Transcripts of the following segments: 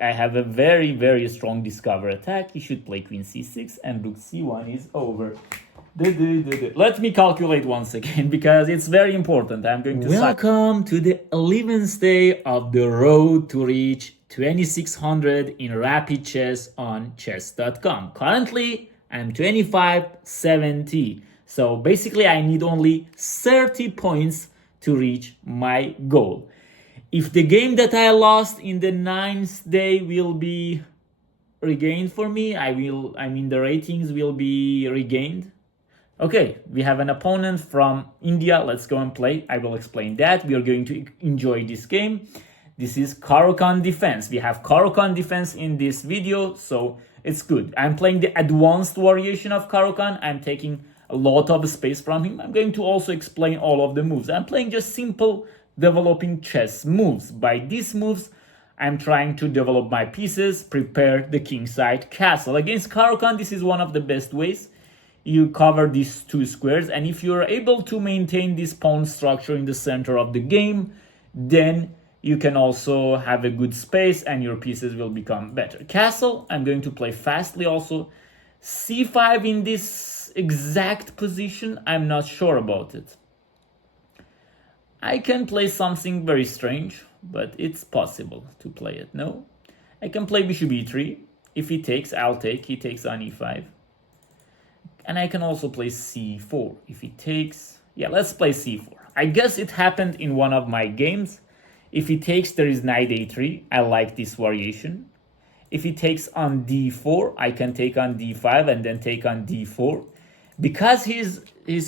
I have a very strong discover attack. He should play queen c6 and rook c1 is over. Let me calculate once again because it's very important. I'm going to welcome to the 11th day of the road to reach 2600 in rapid chess on chess.com. Currently, I'm 2570. So basically, I need only 30 points to reach my goal. If the game that I lost in the 9th day will be regained for me, the ratings will be regained. Okay, we have an opponent from India. Let's go and play. I will explain that. We are going to enjoy this game. This is Caro-kann defense. We have Caro-kann defense in this video, so it's good. I'm playing the advanced variation of Caro-kann. I'm taking a lot of space from him. I'm going to also explain all of the moves. I'm playing just simple developing chess moves. By these moves, I'm trying to develop my pieces, prepare the kingside castle. Against Caro-kann, this is one of the best ways. You cover these two squares, and if you're able to maintain this pawn structure in the center of the game, then you can also have a good space and your pieces will become better. Castle, I'm going to play fastly also. c5 in this exact position, I'm not sure about it. I can play something very strange, but it's possible to play it, no? I can play bishop e3. If he takes, I'll take. He takes on e5. And I can also play c4. If he takes, yeah, let's play c4. I guess it happened in one of my games. If he takes, there is knight a3. I like this variation. If he takes on d4, I can take on d5 and then take on d4. Because he's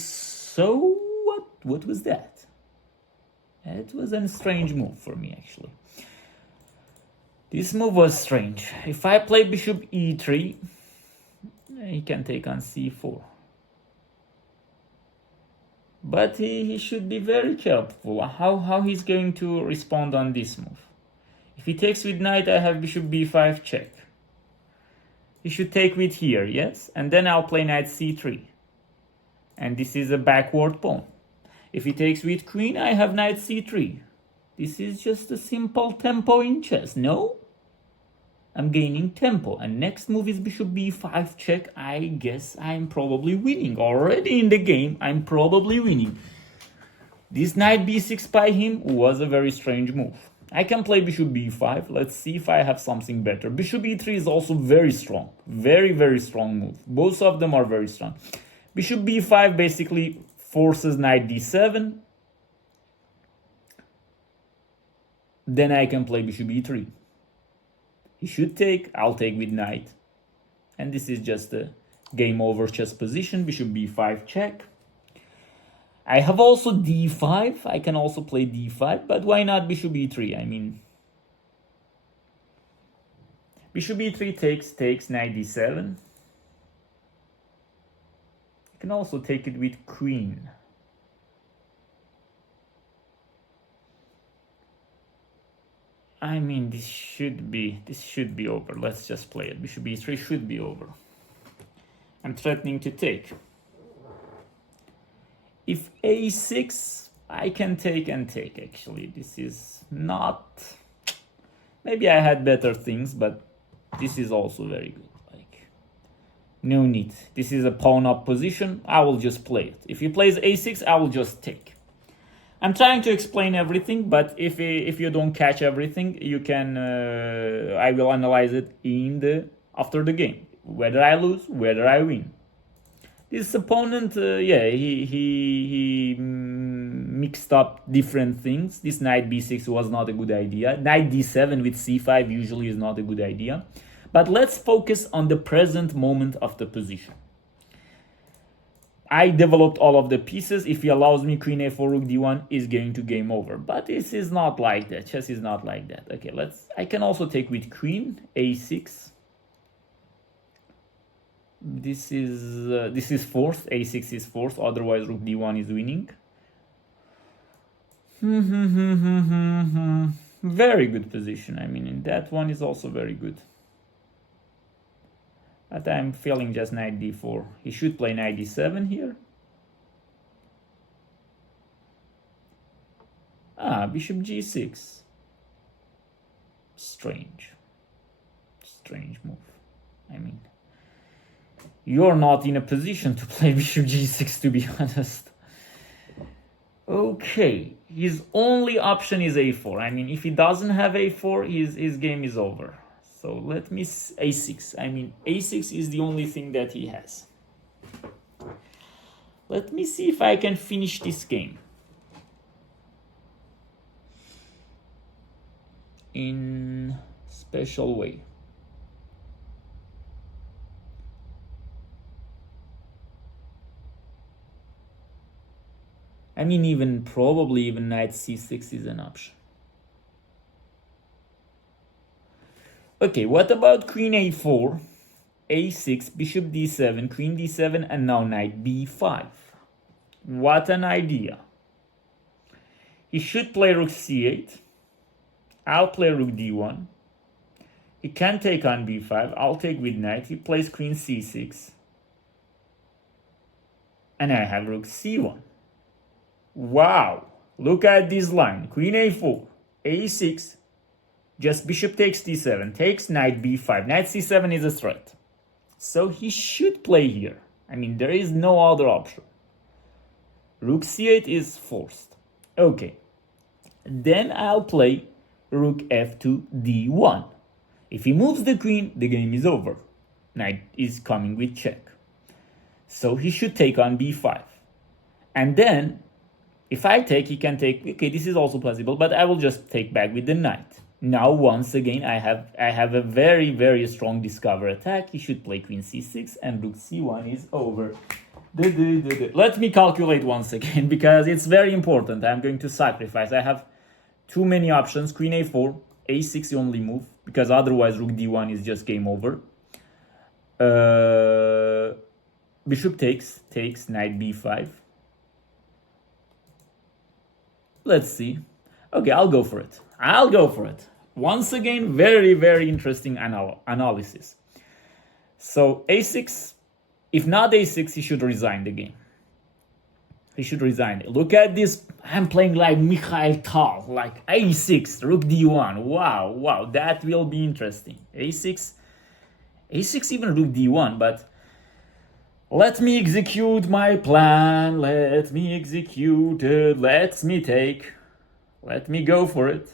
so... What was that? It was a strange move for me, actually. This move was strange. If I play bishop e3... he can take on c4. But he should be very careful how he's going to respond on this move. If he takes with knight, I have bishop b5 check. He should take with here, yes? And then I'll play knight c3. And this is a backward pawn. If he takes with queen, I have knight c3. This is just a simple tempo in chess, no? I'm gaining tempo, and next move is bishop b5 check. I guess I'm probably winning. Already in the game, I'm probably winning. This knight b6 by him was a very strange move. I can play bishop b5. Let's see if I have something better. Bishop e3 is also very strong. Very strong move. Both of them are very strong. Bishop b5 basically forces knight d7. Then I can play bishop e3. He should take, I'll take with knight. And this is just a game over chess position, bishop b5 check. I have also d5, I can also play d5, but why not bishop e3? I mean, bishop e3 takes knight d7. I can also take it with queen. I mean, this should be over. Let's just play it. Bishop e3 should be over. I'm threatening to take. If a6, I can take and take, actually. This is not... Maybe I had better things, but this is also very good. Like, no need. This is a pawn up position. I will just play it. If he plays a6, I will just take. I'm trying to explain everything, but if you don't catch everything, you can. I will analyze it after the game, whether I lose, whether I win. This opponent, he mixed up different things. This knight b6 was not a good idea. Knight d7 with c5 usually is not a good idea. But let's focus on the present moment of the position. I developed all of the pieces. If he allows me, queen a4, rook d1 is going to game over. But this is not like that. Chess is not like that. Okay, I can also take with queen a6. This is forced. a6 is forced. Otherwise, rook d1 is winning. Very good position. I mean, that one is also very good. But I'm feeling just knight d4. He should play knight d7 here. Bishop g6. Strange. strange move. I mean, you're not in a position to play bishop g6, to be honest. Okay, his only option is a4. I mean, if he doesn't have a4, his game is over. So let me a6. I mean, a6 is the only thing that he has. Let me see if I can finish this game in special way. I mean, probably even knight c6 is an option. Okay, what about queen a4, a6, bishop d7, queen d7, and now knight b5? What an idea. He should play rook c8. I'll play rook d1. He can take on b5. I'll take with knight. He plays queen c6. And I have rook c1. Wow, look at this line. Queen a4, a6, just bishop takes d7, takes knight b5. Knight c7 is a threat. So he should play here. I mean, there is no other option. Rook c8 is forced. Okay, then I'll play rook f2 d1. If he moves the queen, the game is over. Knight is coming with check. So he should take on b5. And then if I take, he can take. Okay, this is also possible, but I will just take back with the knight. Now, once again, I have a very, very strong discover attack. He should play queen c6, and rook c1 is over. Let me calculate once again, because it's very important. I'm going to sacrifice. I have too many options. Queen a4, a6 the only move, because otherwise rook d1 is just game over. Bishop takes, knight b5. Let's see. Okay, I'll go for it. Once again, very, very interesting analysis. So a6, if not a6, he should resign the game. Look at this. I'm playing like Mikhail Tal, like a6, rook d1. Wow, that will be interesting. a6, even rook d1, but let me execute my plan. Let me execute it. Let me take. Let me go for it.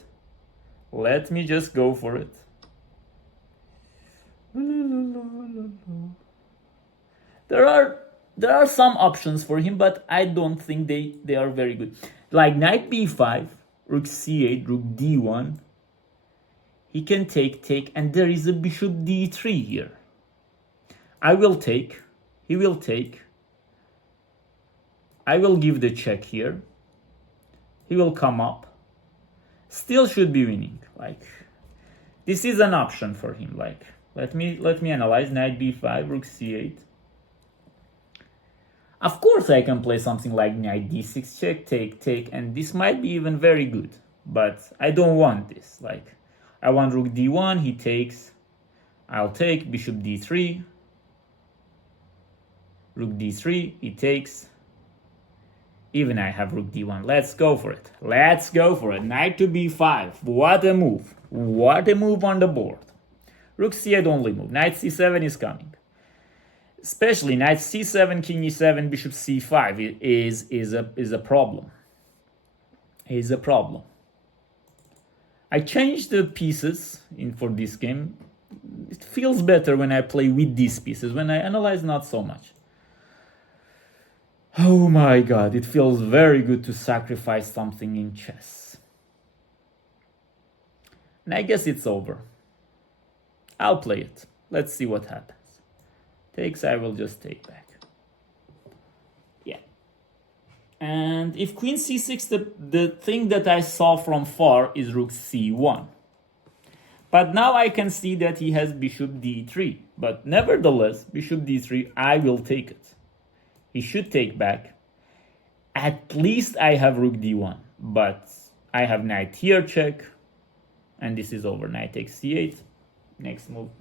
Let me just go for it. There are some options for him, but I don't think they are very good. Like knight b5, rook c8, rook d1. He can take, and there is a bishop d3 here. I will take. He will take. I will give the check here. He will come up. Still should be winning. Like, this is an option for him. Like, let me analyze. Knight b5, rook c8. Of course, I can play something like knight d6, check, take, and this might be even very good. But I don't want this. Like, I want rook d1. He takes. I'll take bishop d3. Rook d3, he takes. Even I have rook d1. Let's go for it. Knight to b5. What a move. On the board. Rook c8 only move. Knight c7 is coming. Especially knight c7, king e7, bishop c5 is a problem. I changed the pieces for this game. It feels better when I play with these pieces. When I analyze, not so much. Oh my god, it feels very good to sacrifice something in chess. And I guess it's over. I'll play it. Let's see what happens. Takes, I will just take back. Yeah. And if queen c6, the thing that I saw from far is rook c1. But now I can see that he has bishop d3. But nevertheless, bishop d3, I will take it. He should take back. At least I have rook d1. But I have knight here, check. And this is over. Knight takes c8.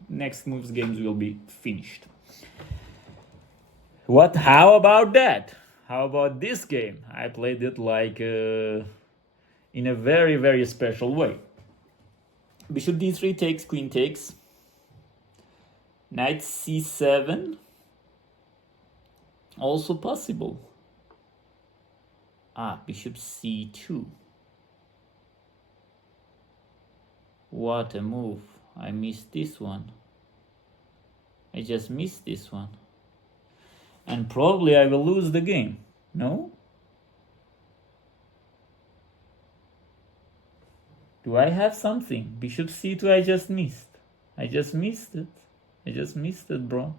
Next move's games will be finished. How about that? How about this game? I played it like in a very, very special way. Bishop d3 takes, queen takes. Knight c7. Also possible. Bishop c2. What a move. I missed this one. I just missed this one. And probably I will lose the game. No? Do I have something? Bishop c2 I just missed. I just missed it, bro.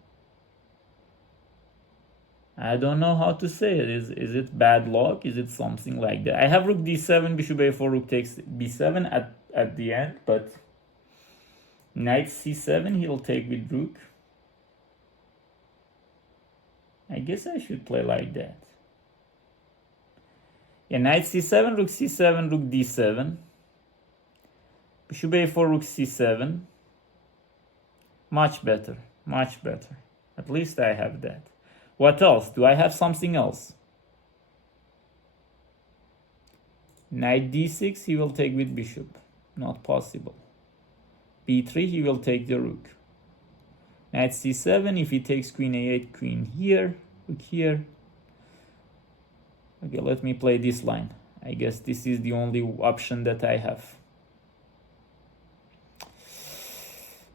I don't know how to say it. Is it bad luck? Is it something like that? I have rook d7, bishop a4, rook takes b7 at the end, but knight c7 he'll take with rook. I guess I should play like that. Yeah, knight c7, rook c7, rook d7. Bishop a4, rook c7. Much better, much better. At least I have that. What else? Do I have something else? Knight d6, he will take with bishop. Not possible. b3, he will take the rook. Knight c7, if he takes queen a8, queen here, rook here. Okay, let me play this line. I guess this is the only option that I have.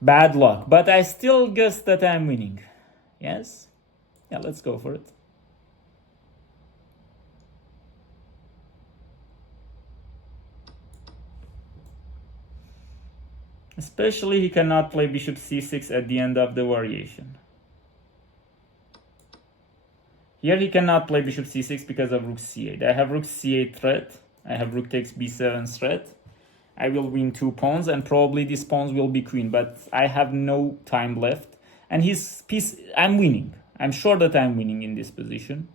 Bad luck, but I still guess that I'm winning. Yes? Yeah, let's go for it. Especially he cannot play bishop c6 at the end of the variation. Here he cannot play bishop c6 because of rook c8. I have rook c8 threat. I have rook takes b7 threat. I will win 2 pawns and probably these pawns will be queen, but I have no time left. And his piece, I'm winning. I'm sure that I'm winning in this position.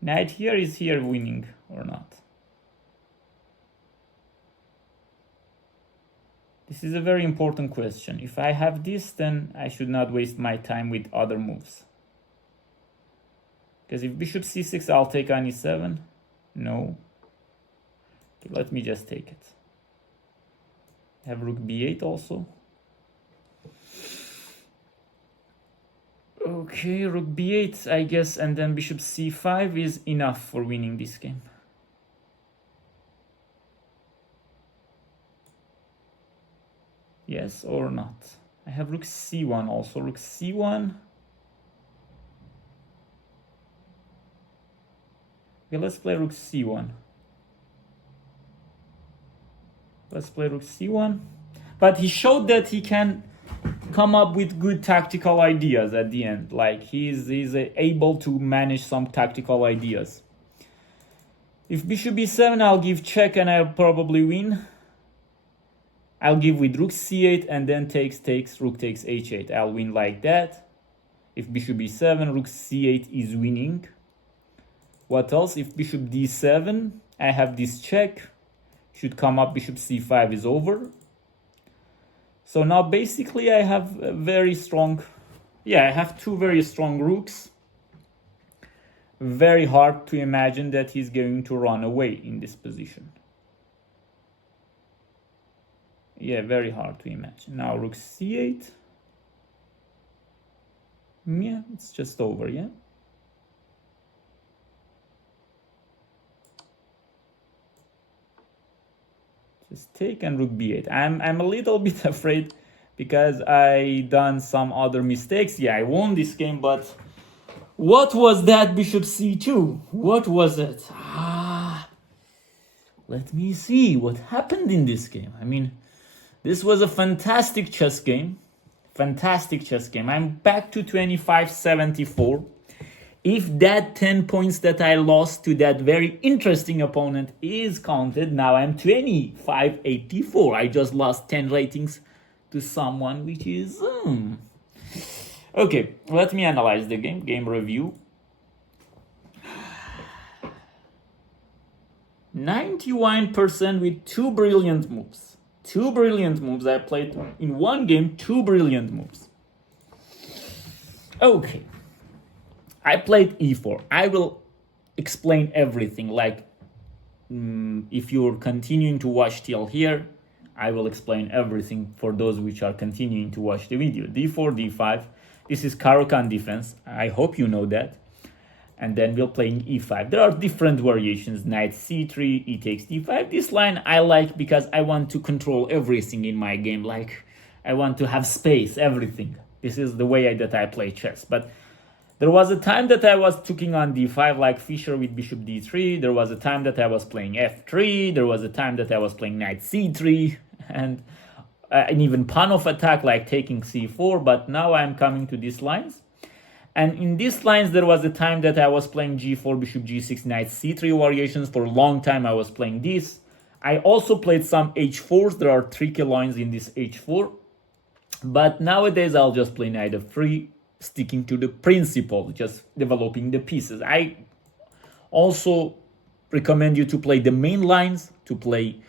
Knight here is here winning or not. This is a very important question. If I have this, then I should not waste my time with other moves. Because if bishop c6, I'll take on e7. No. Okay, let me just take it. Have rook b8 also. Okay, rook b8, I guess, and then bishop c5 is enough for winning this game. Yes or not? I have rook c1 also. Rook c1. Okay, let's play rook c1. Let's play rook c1. But he showed that he can come up with good tactical ideas at the end. Like he's able to manage some tactical ideas. If bishop b7, I'll give check and I'll probably win. I'll give with rook c8 and then takes, rook takes h8. I'll win like that. If bishop b7, rook c8 is winning. What else? If bishop d7, I have this check. Should come up, bishop c5 is over. So now basically I have a very strong, I have 2 very strong rooks. Very hard to imagine that he's going to run away in this position. Yeah, very hard to imagine. Now rook c8. Yeah, it's just over, yeah. Just take and rook b8. I'm a little bit afraid because I done some other mistakes. Yeah, I won this game, but what was that bishop c2? What was it? Let me see what happened in this game. I mean, this was a fantastic chess game. Fantastic chess game. I'm back to 25-74. If that 10 points that I lost to that very interesting opponent is counted, now I'm 25-84. I just lost 10 ratings to someone, which is... Okay, let me analyze the game. Game review. 91% with 2 brilliant moves. 2 brilliant moves. I played in one game 2 brilliant moves. Okay. I played e4. I will explain everything. Like, if you're continuing to watch till here, I will explain everything for those which are continuing to watch the video. d4, d5. This is Caro-kann defense. I hope you know that. And then we're playing e5. There are different variations. Knight c3, e takes d5. This line I like because I want to control everything in my game. Like, I want to have space, everything. This is the way that I play chess. But there was a time that I was taking on d5 like Fischer with bishop d3. There was a time that I was playing f3. There was a time that I was playing knight c3. And even pawn-off attack like taking c4. But now I'm coming to these lines. And in these lines, there was a time that I was playing g4, bishop g6, knight c3 variations. For a long time, I was playing this. I also played some h4s. There are tricky lines in this h4. But nowadays, I'll just play knight f3, sticking to the principle, just developing the pieces. I also recommend you to play the main lines, to play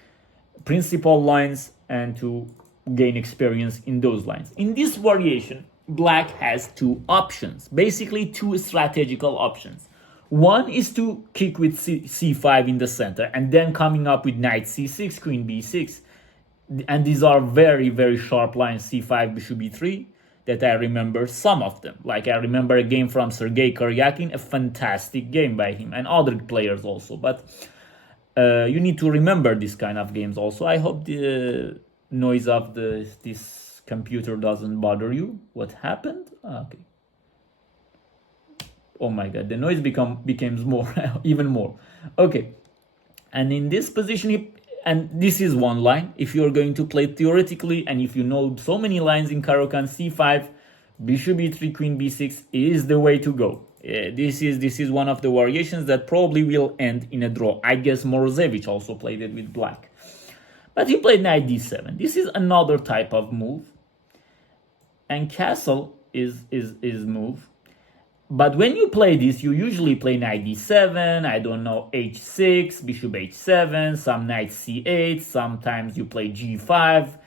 principal lines, and to gain experience in those lines. In this variation, Black has two options, basically two strategical options. One is to kick with c5 in the center and then coming up with knight c6, queen b6. And these are very, very sharp lines, c5, bishop b3, that I remember some of them. Like I remember a game from Sergei Karyakin, a fantastic game by him and other players also. But you need to remember this kind of games also. I hope the noise of this computer doesn't bother you. What happened? Okay. Oh my god, the noise becomes more, even more. Okay. And in this position, and this is one line. If you're going to play theoretically, and if you know so many lines in Caro-kann, c5, bishop e3, queen b6 is the way to go. This is one of the variations that probably will end in a draw. I guess Morozevich also played it with Black. But he played knight d7. This is another type of move. And castle is move. But when you play this, you usually play knight d7, I don't know, h6, bishop h7, some knight c8, sometimes you play g5,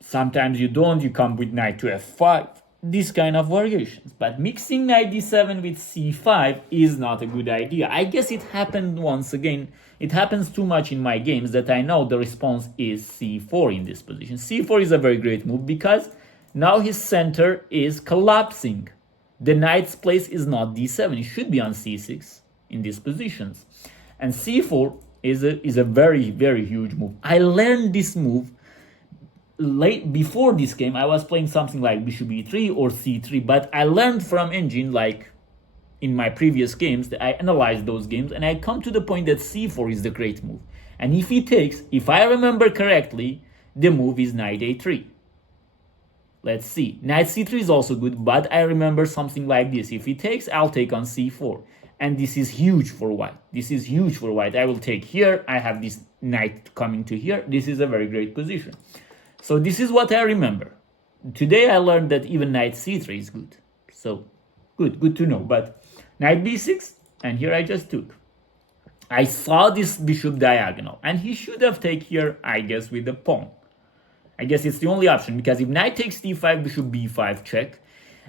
sometimes you don't, you come with knight to f5, this kind of variations. But mixing knight d7 with c5 is not a good idea. I guess it happened once again. It happens too much in my games that I know the response is c4 in this position. c4 is a very great move because now his center is collapsing. The knight's place is not d7. It should be on c6 in these positions. And c4 is a very, very huge move. I learned this move late before this game. I was playing something like bishop e3 or c3. But I learned from engine, like in my previous games, that I analyzed those games. And I come to the point that c4 is the great move. And if he takes, if I remember correctly, the move is knight a3. Let's see. Knight c3 is also good, but I remember something like this. If he takes, I'll take on c4. And this is huge for white. This is huge for white. I will take here. I have this knight coming to here. This is a very great position. So this is what I remember. Today I learned that even knight c3 is good. So good to know. But knight b6, and here I just took. I saw this bishop diagonal, and he should have taken here, I guess, with the pawn. I guess it's the only option, because if knight takes d5, bishop b5 check.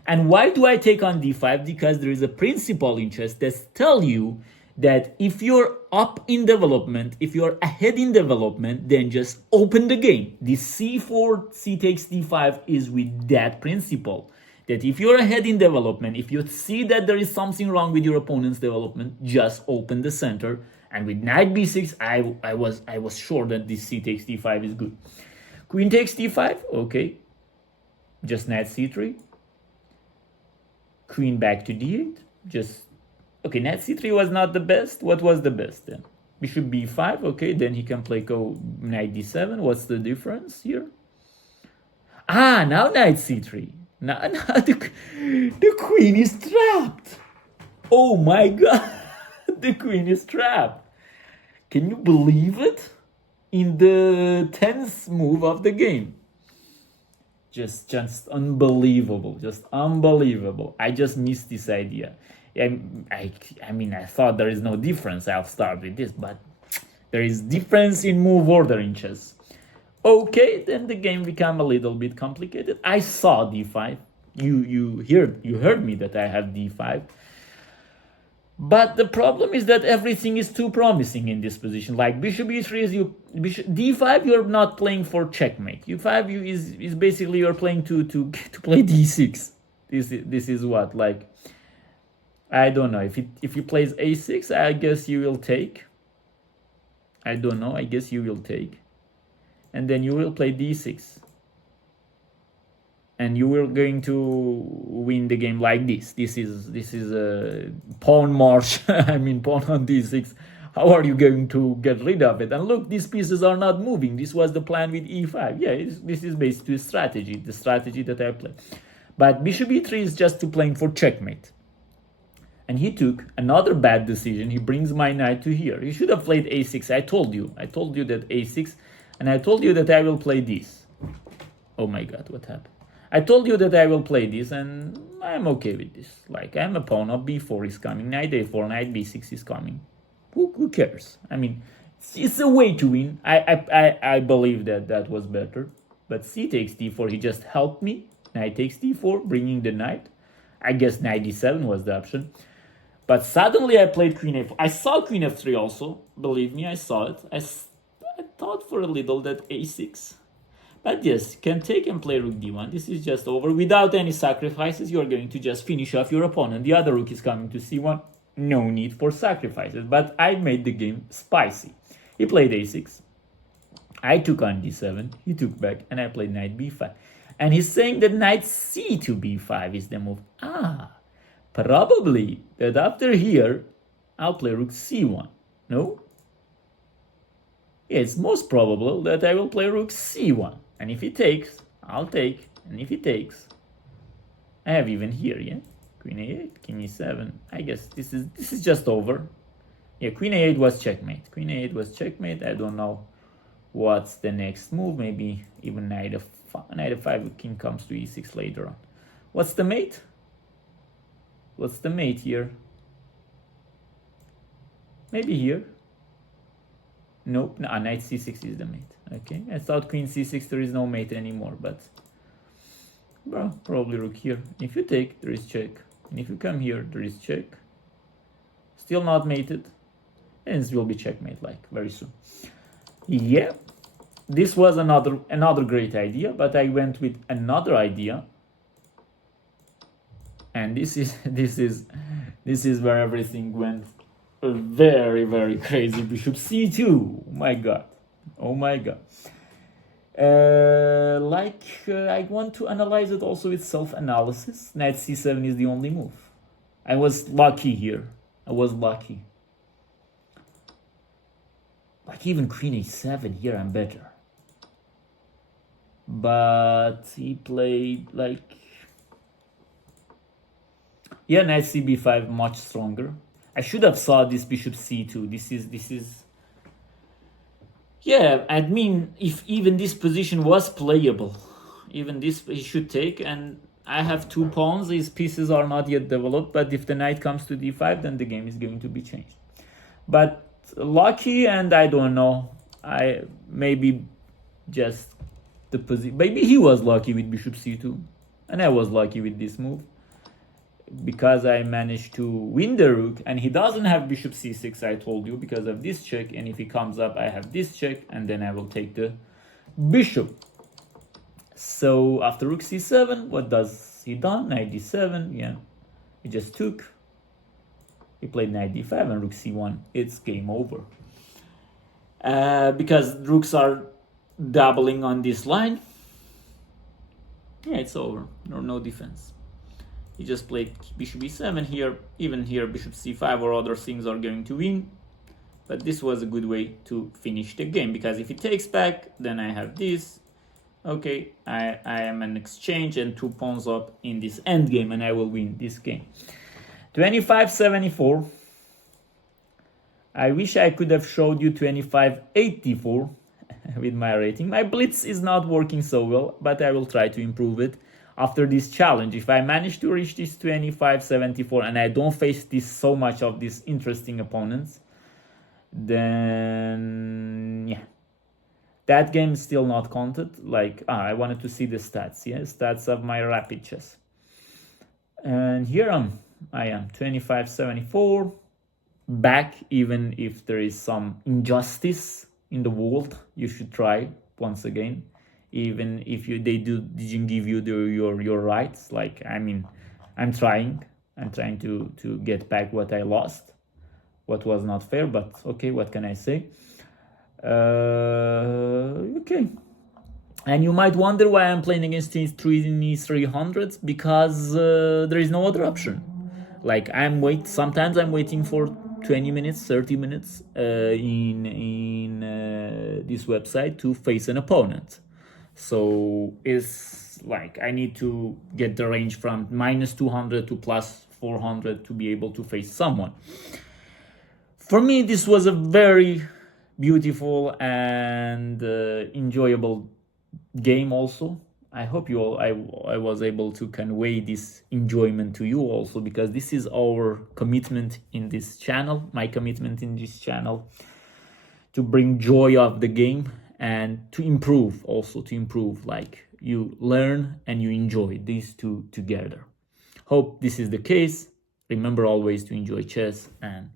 And why do I take on d5? Because there is a principle in chess that tells you that if you're up in development, if you're ahead in development, then just open the game. This c4, c takes d5 is with that principle. That if you're ahead in development, if you see that there is something wrong with your opponent's development, just open the center. And with knight b6, I was sure that this c takes d5 is good. Queen takes d5, okay. Just knight c3. Queen back to d8. Just, okay, knight c3 was not the best. What was the best then? Bishop b5, okay, then he can play knight d7. What's the difference here? Ah, now knight c3. Now the queen is trapped. Oh my god, the queen is trapped. Can you believe it? In the 10th move of the game. Just unbelievable. Just unbelievable. I just missed this idea. I mean, I thought there is no difference. I'll start with this, but there is difference in move order in chess. Okay, then the game became a little bit complicated. I saw d5. You heard me that I have d5. But the problem is that everything is too promising in this position. Like bishop e3 is bishop d5. You're not playing for checkmate. u5 is basically you're playing to play d6. This is what, like, I don't know if he plays a6. I guess you will take. I don't know. I guess you will take, and then you will play d6. And you were going to win the game like this. This is a pawn march. I mean, pawn on d6. How are you going to get rid of it? And look, these pieces are not moving. This was the plan with e5. Yeah, this is basically a strategy, the strategy that I play. But bishop e3 is just to playing for checkmate. And he took another bad decision. He brings my knight to here. He should have played a6. I told you that a6, and I told you that I will play this. Oh my God, what happened? I told you that I will play this, and I'm okay with this. Like, I'm a pawn of b4 is coming, knight a4, knight b6 is coming. Who cares? I mean, it's a way to win. I believe that was better. But c takes d4, he just helped me. Knight takes d4, bringing the knight. I guess knight d7 was the option. But suddenly I played queen a4. I saw queen f3 also. Believe me, I saw it. I thought for a little that a6. But yes, can take and play rook d1. This is just over. Without any sacrifices, you're going to just finish off your opponent. The other rook is coming to c1. No need for sacrifices. But I made the game spicy. He played a6. I took on d7. He took back. And I played knight b5. And he's saying that knight c to b5 is the move. Probably that after here, I'll play rook c1. No? Yeah, it's most probable that I will play rook c1. And if he takes, I'll take. And if he takes, I have even here, yeah? Queen a8, king e7. I guess this is just over. Yeah, queen a8 was checkmate. Queen a8 was checkmate. I don't know what's the next move. Maybe even knight f5, king comes to e6 later on. What's the mate? What's the mate here? Maybe here. Nope, no, knight c6 is the mate. Okay, I thought queen c6 there is no mate anymore, but well, probably rook here. If you take, there is check. And if you come here, there is check. Still not mated. And this will be checkmate like very soon. Yeah, this was another great idea, but I went with another idea. And this is where everything went very, very crazy. Bishop c2. Oh my god. I want to analyze it also with self-analysis. Knight c7 is the only move. I was lucky here. I was lucky. Like even queen a7 here, I'm better. But he played like, yeah, knight cb5 much stronger. I should have saw this bishop c2. This is. Yeah, I mean, if even this position was playable, even this he should take, and I have two pawns. These pieces are not yet developed, but if the knight comes to d5, then the game is going to be changed. But lucky, and I don't know. I maybe just the position. Maybe he was lucky with bishop c2, and I was lucky with this move. Because I managed to win the rook, and he doesn't have bishop c6, I told you, because of this check. And if he comes up, I have this check, and then I will take the bishop. So after rook c7, what does he done? Knight d7, yeah, he just took. He played knight d5 and rook c1. It's game over. Because rooks are doubling on this line. Yeah, it's over. No defense. He just played bishop e7 here. Even here, bishop c5 or other things are going to win. But this was a good way to finish the game. Because if he takes back, then I have this. Okay, I am an exchange and 2 pawns up in this endgame. And I will win this game. 25-74. I wish I could have showed you 25-84 with my rating. My blitz is not working so well, but I will try to improve it. After this challenge, if I manage to reach this 25-74 and I don't face this so much of these interesting opponents, then yeah, that game is still not counted. Like, I wanted to see the stats, yeah, stats of my rapid chess. And here I am 25-74. back, even if there is some injustice in the world. You should try once again, even if didn't give you your rights. Like, I mean, I'm trying to get back what I lost, what was not fair, but okay, what can I say? Okay. And you might wonder why I'm playing against these 300s, because there is no other option. Like, sometimes I'm waiting for 20 minutes, 30 minutes in this website to face an opponent. So it's like I need to get the range from -200 to +400 to be able to face someone. For me, this was a very beautiful and enjoyable game also. I hope I was able to convey this enjoyment to you also, because this is our commitment in this channel, my commitment in this channel, to bring joy of the game and to improve, like you learn and you enjoy these two together. Hope this is the case. Remember always to enjoy chess, and